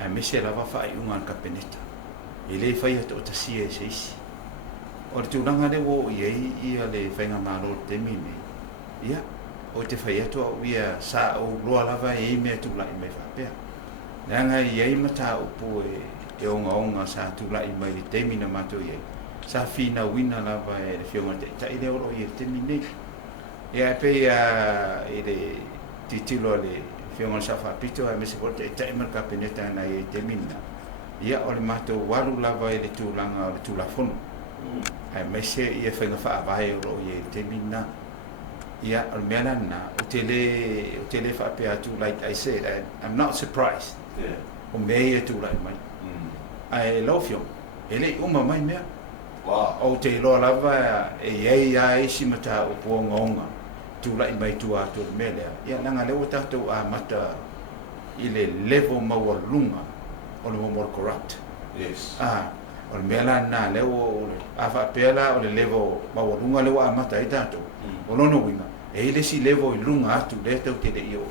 ai mese lava fai unga al kapeneta e le fai atu o tasia e seisi o le tūranga le wo ia le whainga malo te mime ia o te whai atu au ia sa o loa lava e mea tūla i mai whapea nanga iei mata upo e onga sa tūla i mai te mina mato iei sa fina wina lava e le whionga te tai le oro i te mine ia e pea i le titilo le whionga sa whapito a mese por te tai marka peneta na i te mina ia o le mato waru lava i le tūlanga o le tūlafono ai mese ia whainga whaavai oro i te mina ia o le mea lana o te le whapea atu like I said I'm not surprised o mea ia tūlai mai ai lau whionga e le uma mai mea o te loa lava e iei a isi mata o puonga tūlai mai tua ato le mea lea ia nanga leo tātou a mata i le level maua lunga o le more corrupt o le mea lana leo a whapela o le level maua lunga leo a mata i tātou o lono winga e ile si level i lunga atu le tau te le i o